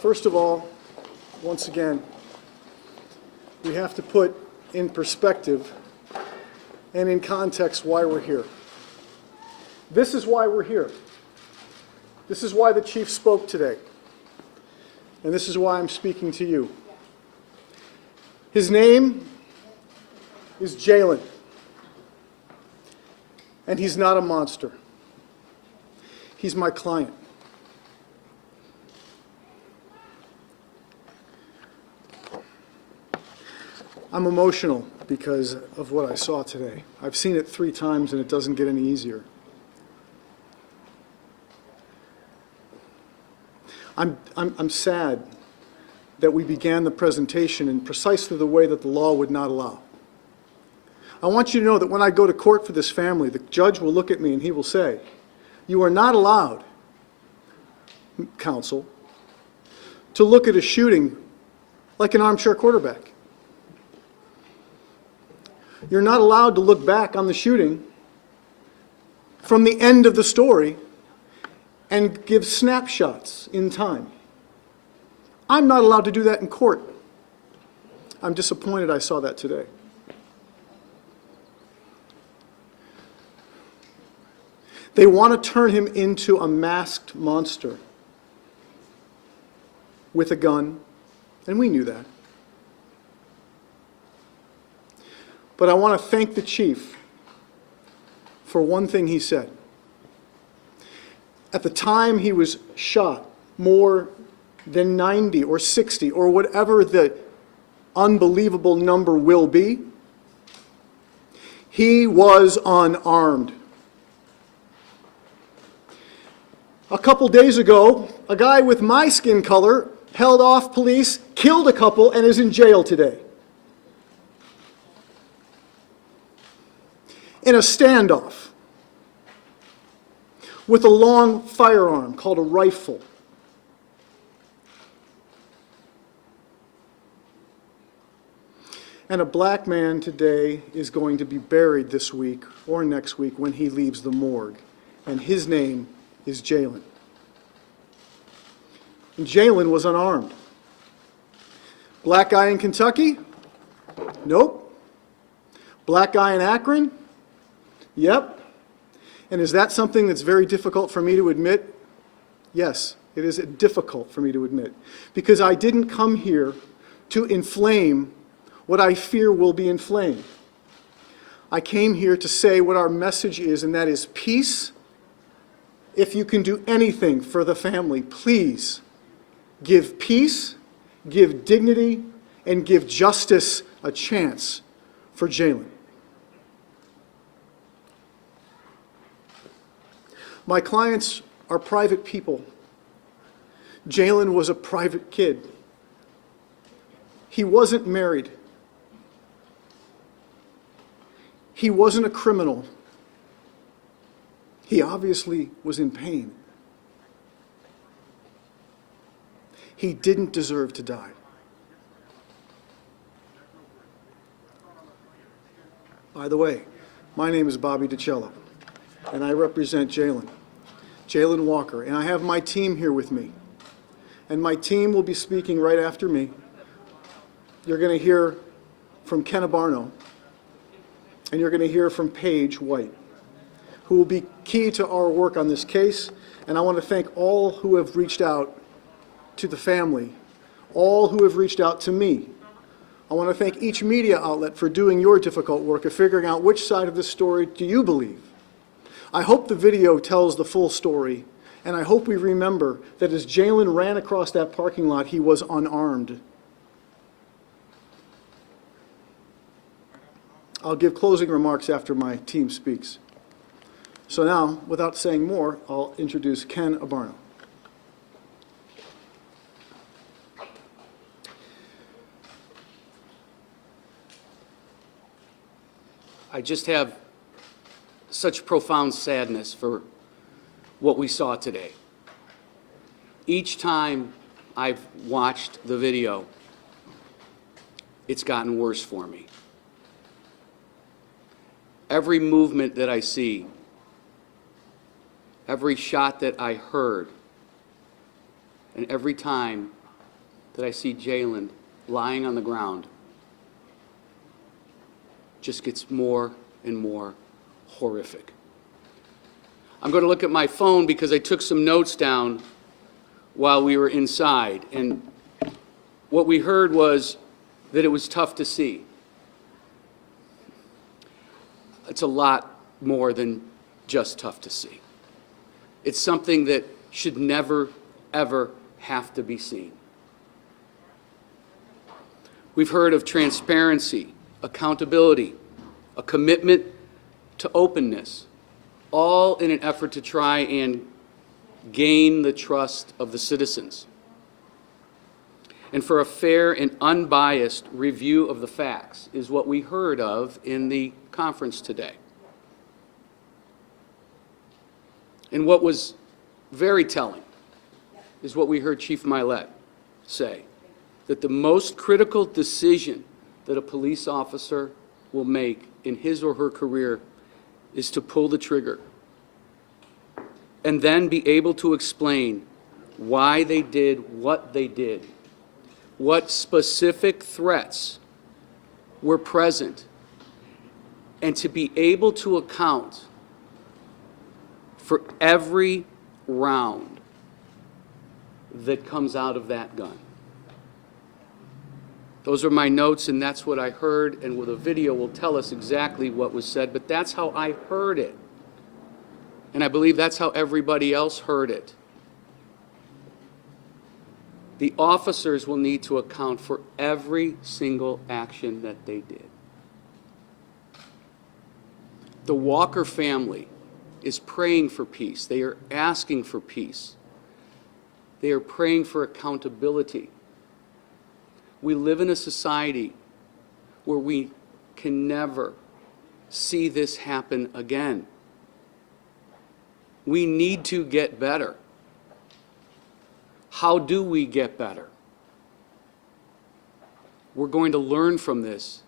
First of all, once again, we have to put in perspective and in context why we're here. This is why we're here. This is why the chief spoke today. And this is why I'm speaking to you. His name is Jayland. And he's not a monster. He's my client. I'm emotional because of what I saw today. I've seen it 3 times and it doesn't get any easier. I'm sad that we began the presentation in precisely the way that the law would not allow. I want you to know that when I go to court for this family, the judge will look at me and he will say, "You are not allowed, counsel, to look at a shooting like an armchair quarterback. You're not allowed to look back on the shooting from the end of the story and give snapshots in time. I'm not allowed to do that in court." I'm disappointed I saw that today. They want to turn him into a masked monster with a gun, and we knew that. But I want to thank the chief for one thing he said. At the time he was shot, more than 90 or 60 or whatever the unbelievable number will be, he was unarmed. A couple days ago, a guy with my skin color held off police, killed a couple, and is in jail today. In a standoff with a long firearm called a rifle. And a black man today is going to be buried this week or next week when he leaves the morgue. And his name is Jayland. And Jayland was unarmed. Black guy in Kentucky? Nope. Black guy in Akron? Yep. And is that something that's very difficult for me to admit? Yes, it is difficult for me to admit. Because I didn't come here to inflame what I fear will be inflamed. I came here to say what our message is, and that is peace. If you can do anything for the family, please give peace, give dignity, and give justice a chance for Jayland. My clients are private people. Jayland was a private kid. He wasn't married. He wasn't a criminal. He obviously was in pain. He didn't deserve to die. By the way, my name is Bobby DiCello, and I represent Jayland Walker, and I have my team here with me. And my team will be speaking right after me. You're going to hear from Ken Abarno, and you're going to hear from Paige White, who will be key to our work on this case. And I want to thank all who have reached out to the family, all who have reached out to me. I want to thank each media outlet for doing your difficult work of figuring out which side of this story do you believe. I hope the video tells the full story, and I hope we remember that as Jayland ran across that parking lot, he was unarmed. I'll give closing remarks after my team speaks. So now, without saying more, I'll introduce Ken Abarno. I just have such profound sadness for what we saw today. Each time I've watched the video, it's gotten worse for me. Every movement that I see, every shot that I heard, and every time that I see Jayland lying on the ground just gets more and more horrific. I'm going to look at my phone because I took some notes down while we were inside, and what we heard was that it was tough to see. It's a lot more than just tough to see. It's something that should never, ever have to be seen. We've heard of transparency, accountability, a commitment to openness, all in an effort to try and gain the trust of the citizens, and for a fair and unbiased review of the facts is what we heard of in the conference today. And what was very telling is what we heard Chief Milet say, that the most critical decision that a police officer will make in his or her career is to pull the trigger and then be able to explain why they did what they did, what specific threats were present, and to be able to account for every round that comes out of that gun. Those are my notes, and that's what I heard, and the video will tell us exactly what was said, but that's how I heard it. And I believe that's how everybody else heard it. The officers will need to account for every single action that they did. The Walker family is praying for peace. They are asking for peace. They are praying for accountability. We live in a society where we can never see this happen again. We need to get better. How do we get better? We're going to learn from this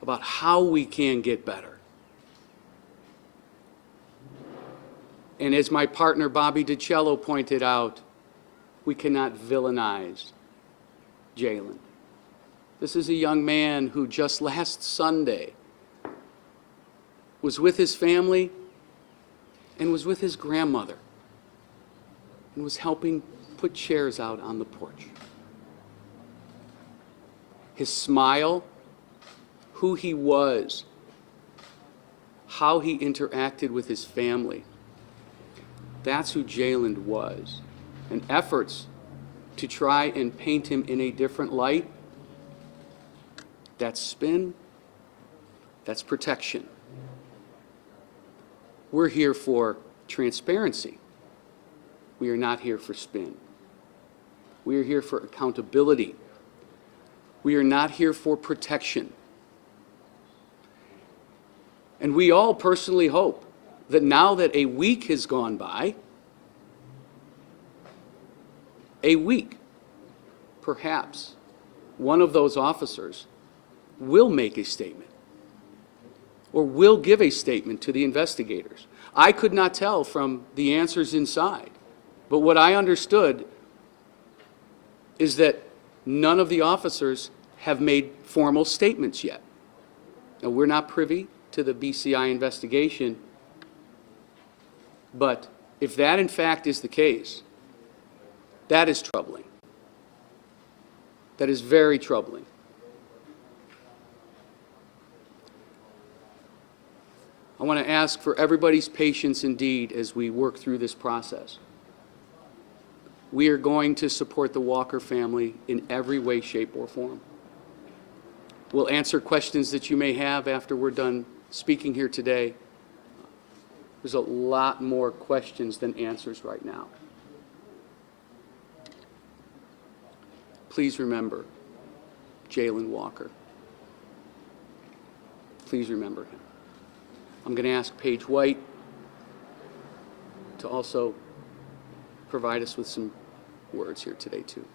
about how we can get better. And as my partner Bobby DiCello pointed out, we cannot villainize Jayland. This is a young man who just last Sunday was with his family and was with his grandmother and was helping put chairs out on the porch. His smile, who he was, how he interacted with his family, that's who Jayland was. And efforts to try and paint him in a different light, that's spin, that's protection. We're here for transparency. We are not here for spin. We are here for accountability. We are not here for protection. And we all personally hope that now that a week has gone by, perhaps one of those officers will make a statement or will give a statement to the investigators. I could not tell from the answers inside, but what I understood is that none of the officers have made formal statements yet. Now, we're not privy to the BCI investigation, but if that in fact is the case, that is troubling. That is very troubling. I want to ask for everybody's patience indeed as we work through this process. We are going to support the Walker family in every way, shape, or form. We'll answer questions that you may have after we're done speaking here today. There's a lot more questions than answers right now. Please remember Jayland Walker. Please remember him. I'm going to ask Paige White to also provide us with some words here today, too.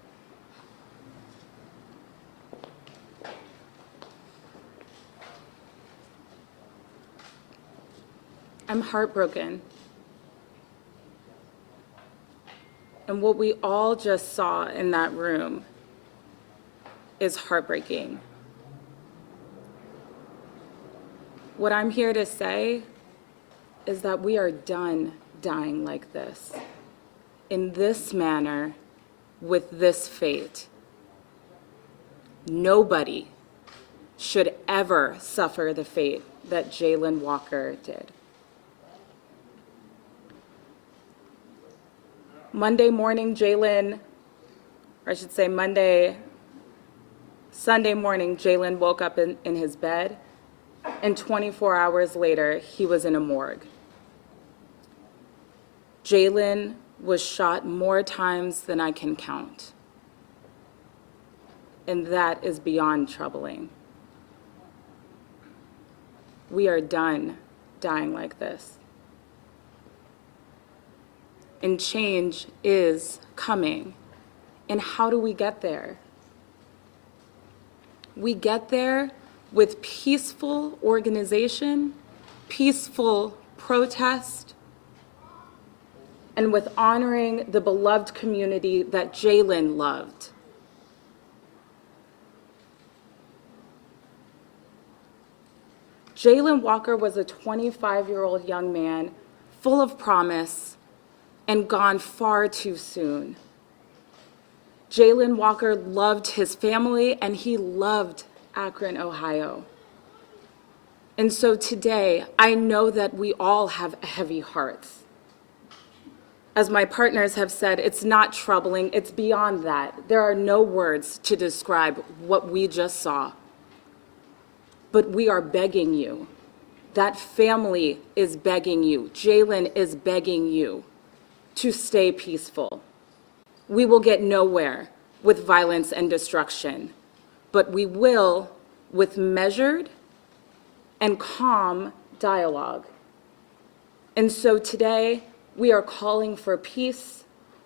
I'm heartbroken. And what we all just saw in that room is heartbreaking. What I'm here to say is that we are done dying like this, in this manner, with this fate. Nobody should ever suffer the fate that Jayland Walker did. Sunday morning, Jayland woke up in his bed, and 24 hours later, he was in a morgue. Jayland was shot more times than I can count, and that is beyond troubling. We are done dying like this. And change is coming. And how do we get there? We get there with peaceful organization, peaceful protest, and with honoring the beloved community that Jayland loved. Jayland Walker was a 25-year-old young man full of promise and gone far too soon. Jayland Walker loved his family and he loved Akron, Ohio. And so today, I know that we all have heavy hearts. As my partners have said, it's not troubling, it's beyond that. There are no words to describe what we just saw. But we are begging you. That family is begging you. Jayland is begging you to stay peaceful. We will get nowhere with violence and destruction, but we will with measured and calm dialogue. And so today, we are calling for peace.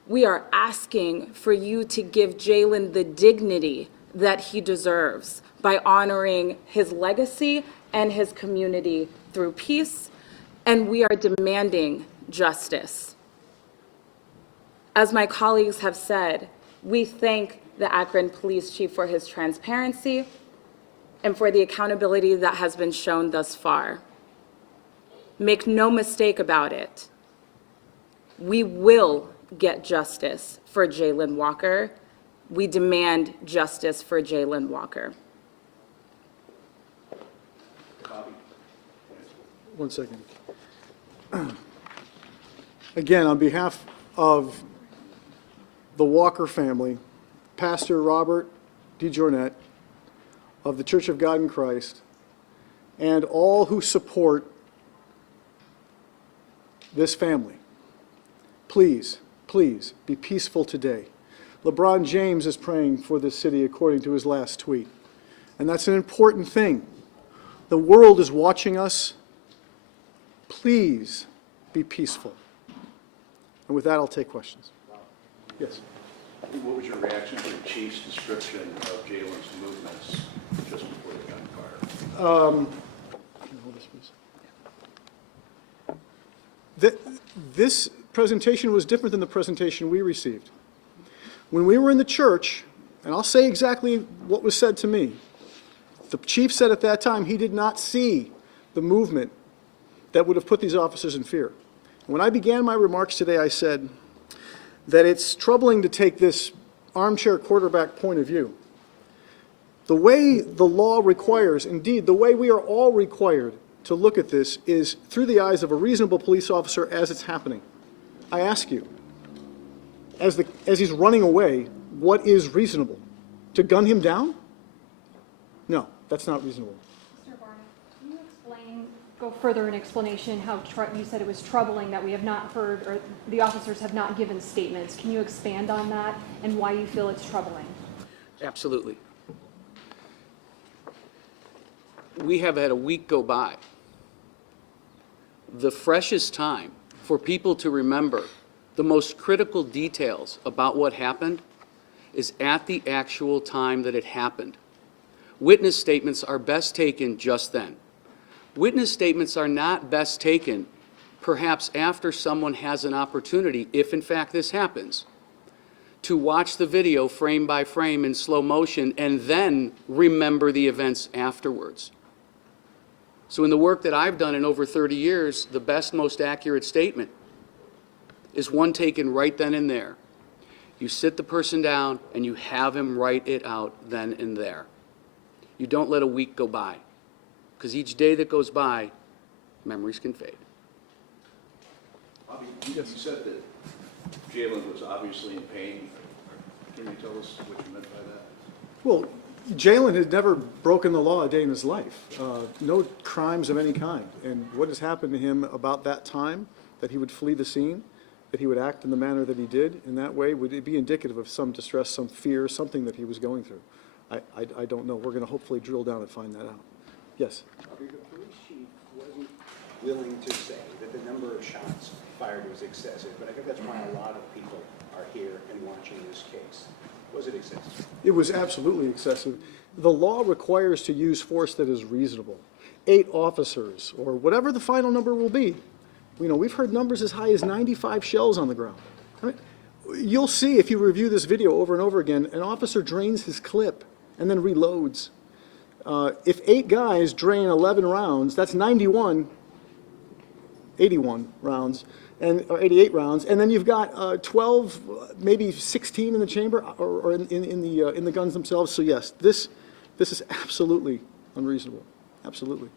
We are asking for you to give Jayland the dignity that he deserves by honoring his legacy and his community through peace, and we are demanding justice. As my colleagues have said, we thank the Akron Police Chief for his transparency and for the accountability that has been shown thus far. Make no mistake about it. We will get justice for Jayland Walker. We demand justice for Jayland Walker. One second. Again, on behalf of the Walker family, Pastor Robert DeJournette of the Church of God in Christ, and all who support this family, please, please be peaceful today. LeBron James is praying for this city according to his last tweet, and that's an important thing. The world is watching us. Please be peaceful. And with that, I'll take questions. Yes. What was your reaction to the chief's description of Jayland's movements just before the gunfire? Can you hold this, please? This presentation was different than the presentation we received. When we were in the church, and I'll say exactly what was said to me, the chief said at that time he did not see the movement that would have put these officers in fear. When I began my remarks today, I said that it's troubling to take this armchair quarterback point of view. The way the law requires, indeed, the way we are all required to look at this is through the eyes of a reasonable police officer as it's happening. I ask you, as he's running away, what is reasonable? To gun him down? No, that's not reasonable. Mr. Barnett, can you go further in explanation how you said it was troubling that we have not heard, or the officers have not given statements. Can you expand on that and why you feel it's troubling? Absolutely. We have had a week go by. The freshest time for people to remember the most critical details about what happened is at the actual time that it happened. Witness statements are best taken just then. Witness statements are not best taken perhaps after someone has an opportunity, if in fact this happens, to watch the video frame by frame in slow motion and then remember the events afterwards. So in the work that I've done in over 30 years, the best, most accurate statement is one taken right then and there. You sit the person down and you have him write it out then and there. You don't let a week go by, because each day that goes by, memories can fade. Bobby, you said that Jayland was obviously in pain. Can you tell us what you meant by that? Well, Jayland had never broken the law a day in his life, no crimes of any kind. And what has happened to him about that time, that he would flee the scene, that he would act in the manner that he did in that way, would it be indicative of some distress, some fear, something that he was going through? I don't know. We're going to hopefully drill down and find that out. Yes? Bobby, the police chief wasn't willing to say that the number of shots fired was excessive, but I think that's why a lot of people are here and watching this case. Was it excessive? It was absolutely excessive. The law requires to use force that is reasonable. 8 officers, or whatever the final number will be. You know, we've heard numbers as high as 95 shells on the ground. I mean, you'll see if you review this video over and over again, an officer drains his clip and then reloads. If 8 guys drain 11 rounds, that's 81 rounds, or 88 rounds, and then you've got 12, maybe 16 in the chamber, or in the guns themselves. So yes, this is absolutely unreasonable. Absolutely.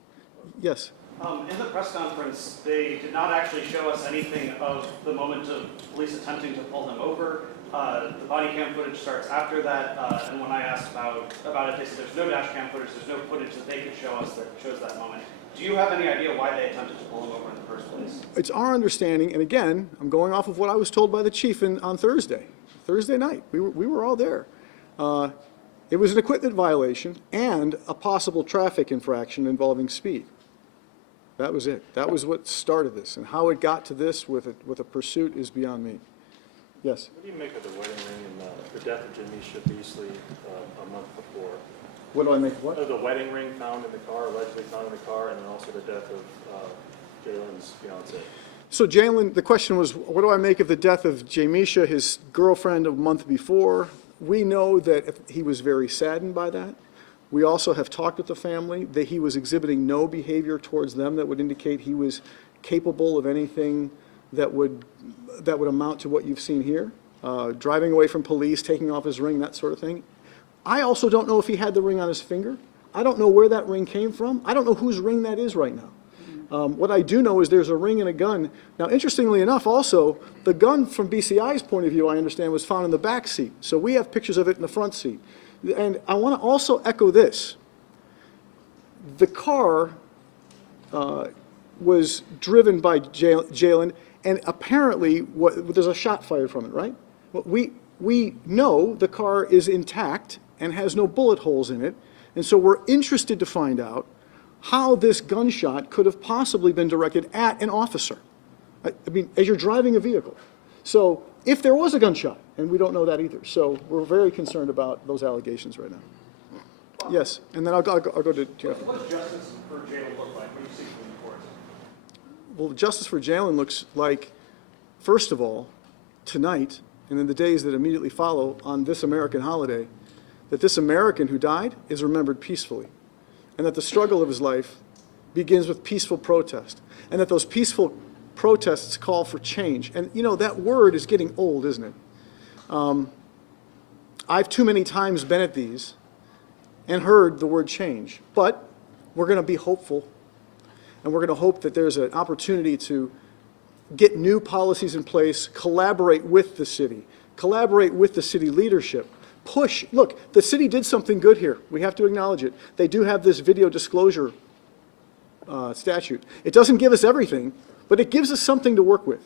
Yes. In the press conference, they did not actually show us anything of the moment of police attempting to pull him over. The body cam footage starts after that, and when I asked about it, they said there's no dash cam footage, there's no footage that they could show us that shows that moment. Do you have any idea why they attempted to pull him over in the first place? It's our understanding, and again, I'm going off of what I was told by the chief on Thursday night. We were all there. It was an equipment violation and a possible traffic infraction involving speed. That was it. That was what started this, and how it got to this with a pursuit is beyond me. Yes? What do you make of the wedding ring and the death of Jamisha Beasley a month before? What do I make of what? The wedding ring found in the car, allegedly found in the car, and then also the death of Jayland's fiance. So Jayland, the question was, what do I make of the death of Jamisha, his girlfriend, a month before? We know that he was very saddened by that. We also have talked with the family that he was exhibiting no behavior towards them that would indicate he was capable of anything that would amount to what you've seen here. Driving away from police, taking off his ring, that sort of thing. I also don't know if he had the ring on his finger. I don't know where that ring came from. I don't know whose ring that is right now. What I do know is there's a ring and a gun. Now, interestingly enough, also, the gun from BCI's point of view, I understand, was found in the back seat. So we have pictures of it in the front seat. And I want to also echo this. The car was driven by Jayland, and apparently there's a shot fired from it, right? Well, we know the car is intact and has no bullet holes in it, and so we're interested to find out how this gunshot could have possibly been directed at an officer. I mean, as you're driving a vehicle. So if there was a gunshot, and we don't know that either, so we're very concerned about those allegations right now. Yes, and then I'll go to Jeff. What does justice for Jayland look like? What do you see from the courts? Well, justice for Jayland looks like, first of all, tonight, and in the days that immediately follow on this American holiday, that this American who died is remembered peacefully, and that the struggle of his life begins with peaceful protest, and that those peaceful protests call for change. And, you know, that word is getting old, isn't it? I've too many times been at these and heard the word change, but we're going to be hopeful, and we're going to hope that there's an opportunity to get new policies in place, collaborate with the city leadership, push. Look, the city did something good here. We have to acknowledge it. They do have this video disclosure statute. It doesn't give us everything, but it gives us something to work with.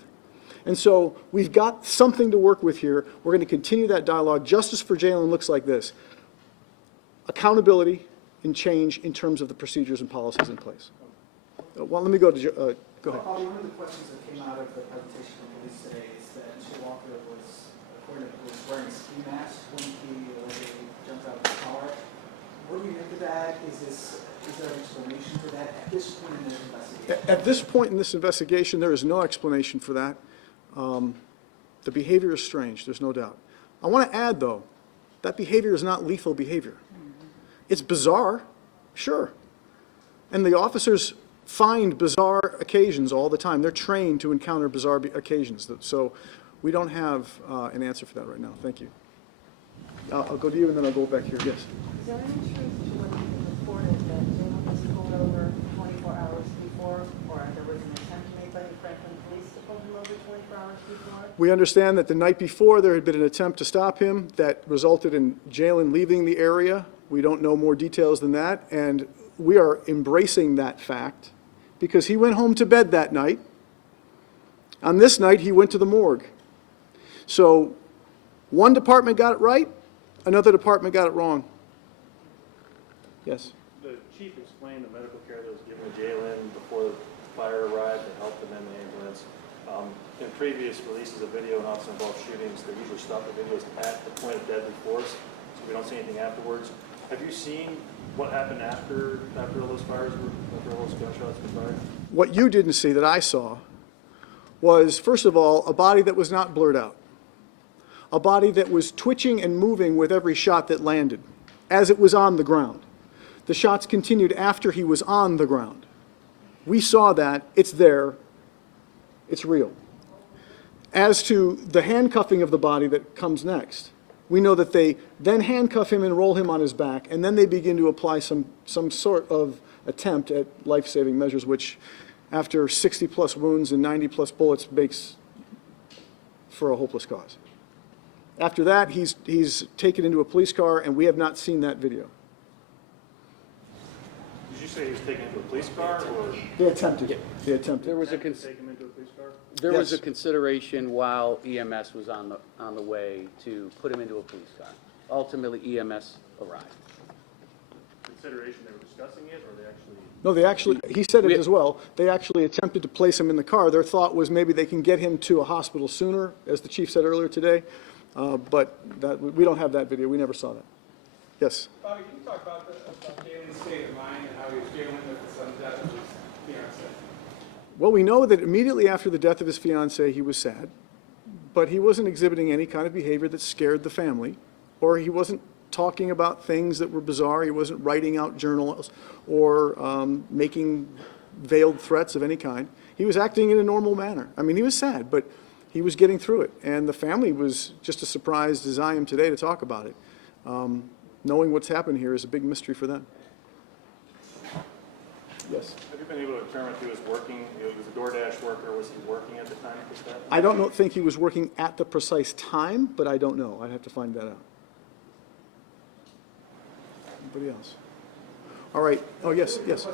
And so we've got something to work with here. We're going to continue that dialogue. Justice for Jayland looks like this: accountability and change in terms of the procedures and policies in place. Well, let me go to, go ahead. One of the questions that came out of the presentation from police today is that Mr. Walker was, according to police, wearing a ski mask when he allegedly jumped out of the car. What do you make of that? Is there an explanation for that at this point in this investigation? At this point in this investigation, there is no explanation for that. The behavior is strange, there's no doubt. I want to add, though, that behavior is not lethal behavior. It's bizarre, sure. And the officers find bizarre occasions all the time. They're trained to encounter bizarre occasions. So we don't have an answer for that right now. Thank you. I'll go to you, and then I'll go back here. Yes. Is there any truth to what has been reported that Jayland was pulled over 24 hours before, or there was an attempt made by the Akron Police to pull him over 24 hours before? We understand that the night before there had been an attempt to stop him that resulted in Jayland leaving the area. We don't know more details than that, and we are embracing that fact because he went home to bed that night. On this night, he went to the morgue. So one department got it right, another department got it wrong. Yes? The chief explained the medical care that was given to Jayland before the fire arrived and helped him in the ambulance. In previous releases of video and officer-involved shootings, they usually stop the videos at the point of deadly force, so we don't see anything afterwards. Have you seen what happened after all those fires, after all those gunshots were fired? What you didn't see that I saw was, first of all, a body that was not blurred out. A body that was twitching and moving with every shot that landed, as it was on the ground. The shots continued after he was on the ground. We saw that. It's there. It's real. As to the handcuffing of the body that comes next, we know that they then handcuff him and roll him on his back, and then they begin to apply some sort of attempt at life-saving measures, which after 60-plus wounds and 90-plus bullets makes for a hopeless cause. After that, he's taken into a police car, and we have not seen that video. Did you say he was taken into a police car, or? They attempted. They attempted. There was a Take him into a police car? There was a Yes. consideration while EMS was on the way to put him into a police car. Ultimately, EMS arrived. Consideration, they were discussing it, or they actually? No, they actually, he said it as well, they actually attempted to place him in the car. Their thought was maybe they can get him to a hospital sooner, as the chief said earlier today, but we don't have that video. We never saw that. Yes? Bobby, can you talk about Jayland's state of mind and how he was dealing with the sudden death of his fiancée? Well, we know that immediately after the death of his fiancée, he was sad, but he wasn't exhibiting any kind of behavior that scared the family, or he wasn't talking about things that were bizarre. He wasn't writing out journals or making veiled threats of any kind. He was acting in a normal manner. I mean, he was sad, but he was getting through it, and the family was just as surprised as I am today to talk about it. Knowing what's happened here is a big mystery for them. Yes? Have you been able to determine if he was working, he was a DoorDash worker, was he working at the time of this death? I don't think he was working at the precise time, but I don't know. I'd have to find that out. Anybody else? All right. Oh, yes, yes. We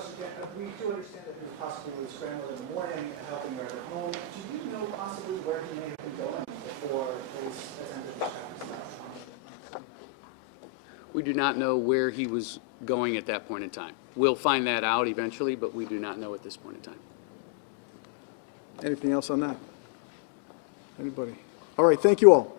do understand that he was possibly scrambled in the morning, helping her at her home. Do you know possibly where he may have been going before police attempted to track him down? We do not know where he was going at that point in time. We'll find that out eventually, but we do not know at this point in time. Anything else on that? Anybody? All right. Thank you all.